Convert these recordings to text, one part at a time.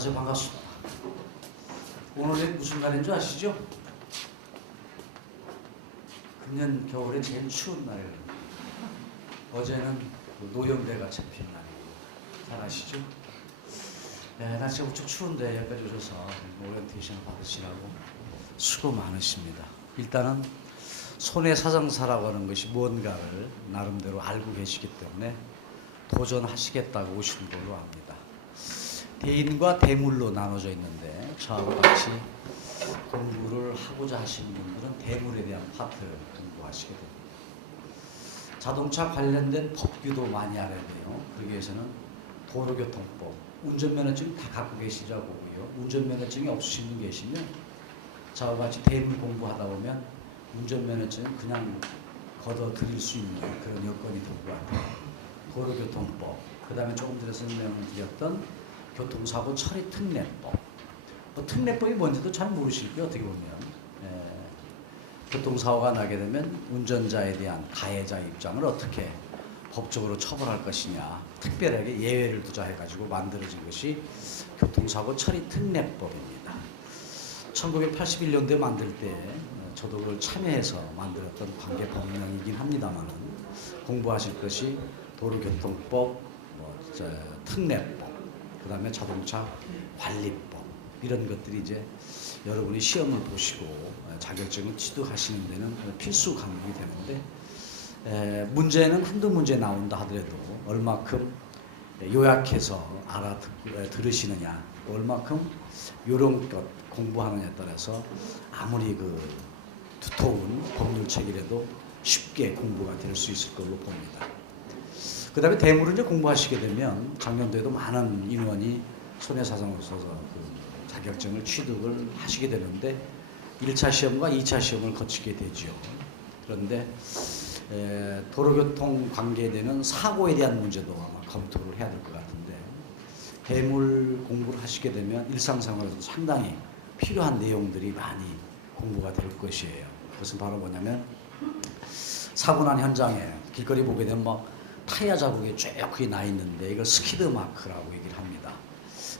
안녕하세요. 반갑습니다. 오늘이 무슨 날인 줄 아시죠? 금년 겨울에 제일 추운 날이에요. 어제는 노영대가 잡힌 날이고, 잘 아시죠? 네, 날씨가 무척 추운데 여기까지 오셔서 오리엔테이션을 받으시라고 수고 많으십니다. 일단은 손해 사정사라고 하는 것이 무언가를 나름대로 알고 계시기 때문에 도전하시겠다고 오신 걸로 압니다. 대인과 대물로 나눠져 있는데 저하고 같이 공부를 하고자 하시는 분들은 대물에 대한 파트를 공부하시게 됩니다. 자동차 관련된 법규도 많이 알아야 돼요. 그러기 위해서는 도로교통법, 운전면허증 다 갖고 계시라고 보고요. 운전면허증이 없으신 분 계시면 저와 같이 대물 공부하다 보면 운전면허증 그냥 걷어 드릴 수 있는 그런 여건이 될 것 같아요. 도로교통법, 그 다음에 조금 전에 설명을 드렸던 교통사고 처리 특례법. 특례법이 뭔지도 잘 모르실 거예요, 어떻게 보면. 교통사고가 나게 되면 운전자에 대한 가해자의 입장을 어떻게 법적으로 처벌할 것이냐, 특별하게 예외를 두자 해가지고 만들어진 것이 교통사고 처리 특례법입니다. 1981년도에 만들 때 저도 그걸 참여해서 만들었던 관계 법령이긴 합니다만 공부하실 것이 도로교통법, 특례법, 그 다음에 자동차 관리법, 이런 것들이 이제 여러분이 시험을 보시고 자격증을 취득하시는 데는 필수 과목이 되는데, 문제는 한두 문제 나온다 하더라도 얼마큼 요약해서 들으시느냐, 얼마큼 요령껏 공부하느냐에 따라서 아무리 그 두터운 법률책이라도 쉽게 공부가 될 수 있을 걸로 봅니다. 그 다음에 대물을 이제 공부하시게 되면 작년도에도 많은 인원이 손해사정으로 써서 그 자격증을 취득을 하시게 되는데 1차 시험과 2차 시험을 거치게 되죠. 그런데 도로교통 관계되는 사고에 대한 문제도 아마 검토를 해야 될 것 같은데, 대물 공부를 하시게 되면 일상생활에서 상당히 필요한 내용들이 많이 공부가 될 것이에요. 그것은 바로 뭐냐면, 사고 난 현장에 길거리 보게 되면 막 타이어 자국이 쭉 나 있는데 이걸 스키드 마크라고 얘기를 합니다.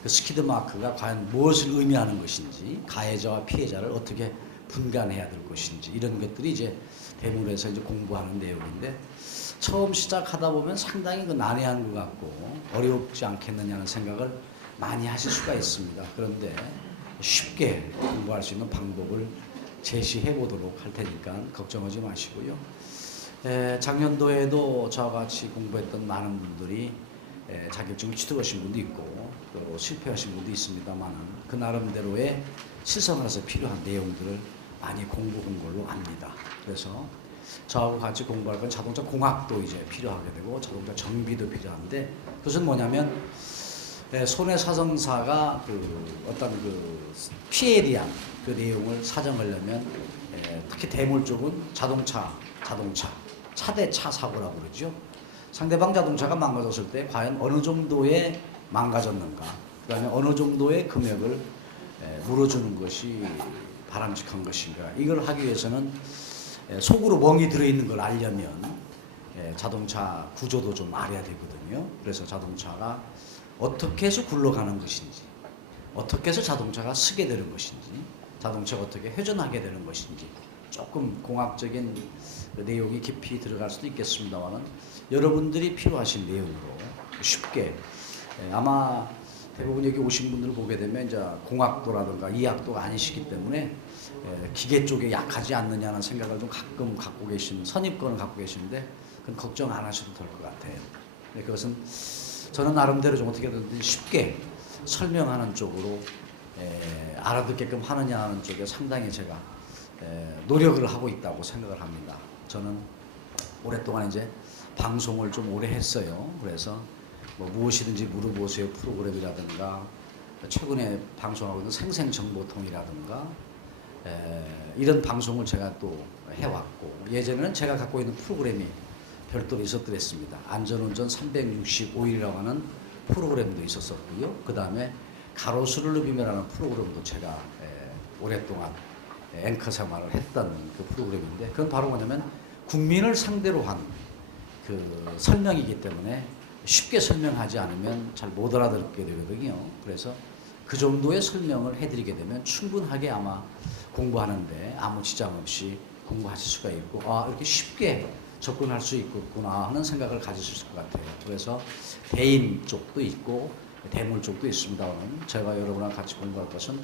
그 스키드 마크가 과연 무엇을 의미하는 것인지, 가해자와 피해자를 어떻게 분간해야 될 것인지, 이런 것들이 이제 대물에서 이제 공부하는 내용인데, 처음 시작하다 보면 상당히 그 난해한 것 같고 어렵지 않겠느냐는 생각을 많이 하실 수가 있습니다. 그런데 쉽게 공부할 수 있는 방법을 제시해 보도록 할 테니까 걱정하지 마시고요. 작년도에도 저와 같이 공부했던 많은 분들이 자격증을 취득하신 분도 있고 또 실패하신 분도 있습니다만, 그 나름대로의 실생활에서 필요한 내용들을 많이 공부한 걸로 압니다. 그래서 저하고 같이 공부할 건 자동차 공학도 이제 필요하게 되고 자동차 정비도 필요한데, 그것은 뭐냐면 손해사정사가 그 어떤 그 피해에 대한 그 내용을 사정하려면 특히 대물 쪽은 차대차 사고라고 그러죠. 상대방 자동차가 망가졌을 때 과연 어느 정도의 망가졌는가, 그 다음에 어느 정도의 금액을 물어주는 것이 바람직한 것인가, 이걸 하기 위해서는 속으로 멍이 들어있는 걸 알려면 자동차 구조도 좀 알아야 되거든요. 그래서 자동차가 어떻게 해서 굴러가는 것인지, 어떻게 해서 자동차가 서게 되는 것인지, 자동차가 어떻게 회전하게 되는 것인지, 조금 공학적인 내용이 깊이 들어갈 수도 있겠습니다만 여러분들이 필요하신 내용으로 쉽게, 아마 대부분 여기 오신 분들을 보게 되면 이제 공학도라든가 이학도가 아니시기 때문에 기계 쪽에 약하지 않느냐는 생각을 좀 가끔 갖고 계신, 선입견을 갖고 계시는데 그건 걱정 안 하셔도 될 것 같아요. 그것은 저는 나름대로 좀 어떻게든 쉽게 설명하는 쪽으로 알아듣게끔 하느냐 하는 쪽에 상당히 제가 노력을 하고 있다고 생각을 합니다. 저는 오랫동안 이제 방송을 좀 오래 했어요. 그래서 뭐 무엇이든지 물어보세요 프로그램이라든가, 최근에 방송하고 있는 생생정보통이라든가, 이런 방송을 제가 또 해왔고, 예전에는 제가 갖고 있는 프로그램이 별도로 있었더랬습니다. 안전운전 365일이라고 하는 프로그램도 있었었고요. 그 다음에 가로수를 누비며라는 프로그램도 제가 오랫동안 앵커 생활을 했던 그 프로그램인데, 그건 바로 뭐냐면 국민을 상대로 한 그 설명이기 때문에 쉽게 설명하지 않으면 잘 못 알아듣게 되거든요. 그래서 그 정도의 설명을 해드리게 되면 충분하게 아마 공부하는데 아무 지장 없이 공부하실 수가 있고 이렇게 쉽게 접근할 수 있겠구나 하는 생각을 가질 수 있을 것 같아요. 그래서 대인 쪽도 있고 대물 쪽도 있습니다만 제가 여러분과 같이 공부할 것은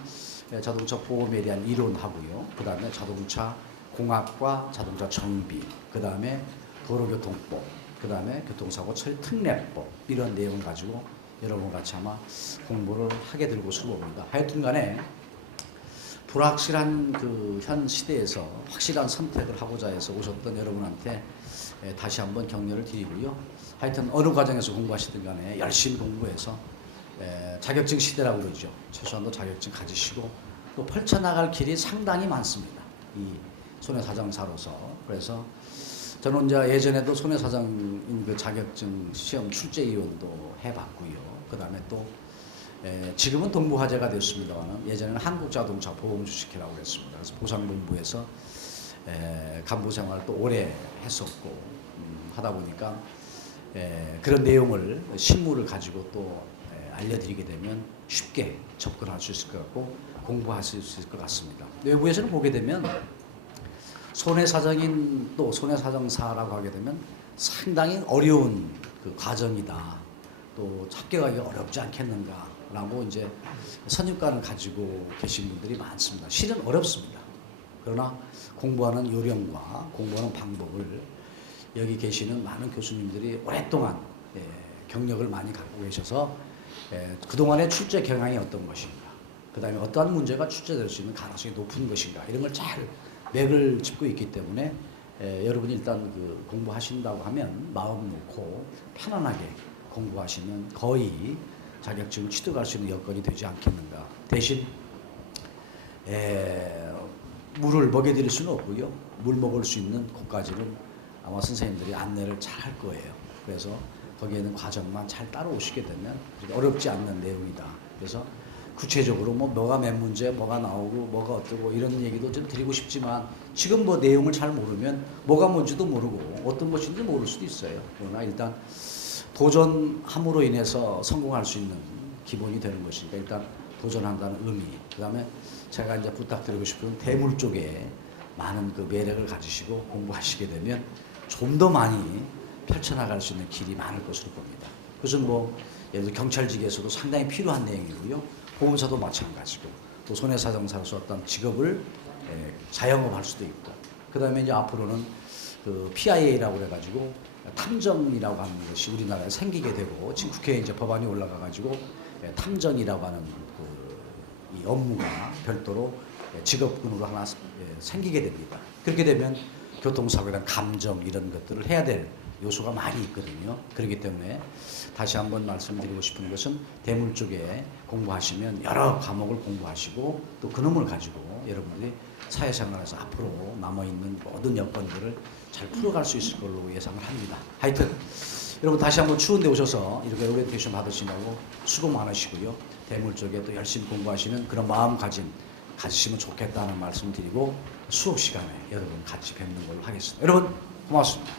자동차 보험에 대한 이론하고요. 그 다음에 자동차 공학과 자동차 정비, 그 다음에 도로교통법, 그 다음에 교통사고 처리 특례법 이런 내용을 가지고 여러분 같이 아마 공부를 하게 될 것으로 봅니다. 하여튼간에 불확실한 그 현 시대에서 확실한 선택을 하고자 해서 오셨던 여러분한테 다시 한번 격려를 드리고요. 하여튼 어느 과정에서 공부하시든 간에 열심히 공부해서 자격증 시대라고 그러죠. 최소한도 자격증 가지시고 또 펼쳐나갈 길이 상당히 많습니다. 이 손해사정사로서. 그래서 저는 이제 예전에도 손해사정인 그 자격증 시험 출제위원도 해봤고요. 그 다음에 또 지금은 동부화재가 됐습니다만 예전에는 한국자동차보험주식회라고 했습니다. 그래서 보상본부에서 간부 생활도 오래 했었고 하다 보니까 그런 내용을 실무를 가지고 또 알려드리게 되면 쉽게 접근할 수 있을 것 같고 공부하실 수 있을 것 같습니다. 외부에서는 보게 되면 손해사정인 또 손해사정사라고 하게 되면 상당히 어려운 그 과정이다. 또 합격하기가 어렵지 않겠는가라고 이제 선입관을 가지고 계신 분들이 많습니다. 실은 어렵습니다. 그러나 공부하는 요령과 공부하는 방법을 여기 계시는 많은 교수님들이 오랫동안 경력을 많이 갖고 계셔서 그동안의 출제 경향이 어떤 것인가, 그 다음에 어떠한 문제가 출제될 수 있는 가능성이 높은 것인가 이런 걸 잘 맥을 짚고 있기 때문에 여러분이 일단 그 공부하신다고 하면 마음 놓고 편안하게 공부하시면 거의 자격증을 취득할 수 있는 여건이 되지 않겠는가. 대신 물을 먹여드릴 수는 없고요. 물 먹을 수 있는 곳까지는 아마 선생님들이 안내를 잘 할 거예요. 그래서 거기에는 과정만 잘 따라오시게 되면 어렵지 않는 내용이다. 그래서 구체적으로 뭐가 몇 문제, 뭐가 나오고 뭐가 어떠고 이런 얘기도 좀 드리고 싶지만 지금 뭐 내용을 잘 모르면 뭐가 뭔지도 모르고 어떤 것인지 모를 수도 있어요. 그러나 일단 도전함으로 인해서 성공할 수 있는 기본이 되는 것이니까 일단 도전한다는 의미. 그 다음에 제가 이제 부탁드리고 싶은 대물 쪽에 많은 그 매력을 가지시고 공부하시게 되면 좀 더 많이 펼쳐나갈 수 있는 길이 많을 것으로 봅니다. 그것은 뭐 예를 들어 경찰직에서도 상당히 필요한 내용이고요. 보험사도 마찬가지고 또 손해사정사로서 어떤 직업을 자영업할 수도 있고 그 다음에 이제 앞으로는 그 PIA라고 해가지고 탐정이라고 하는 것이 우리나라에 생기게 되고 지금 국회에 이제 법안이 올라가가지고 탐정이라고 하는 이 업무가 별도로 직업군으로 하나 생기게 됩니다. 그렇게 되면 교통사고에 대한 감정 이런 것들을 해야 될 요소가 많이 있거든요. 그렇기 때문에 다시 한번 말씀드리고 싶은 것은 대물 쪽에 공부하시면 여러 과목을 공부하시고 또 그놈을 가지고 여러분들이 사회생활에서 앞으로 남아있는 모든 여건들을 잘 풀어갈 수 있을 걸로 예상을 합니다. 하여튼 여러분 다시 한번 추운 데 오셔서 이렇게 오리엔테이션 받으시라고 수고 많으시고요. 대물 쪽에 또 열심히 공부하시는 그런 마음가짐 가지시면 좋겠다는 말씀 드리고 수업 시간에 여러분 같이 뵙는 걸로 하겠습니다. 여러분 고맙습니다.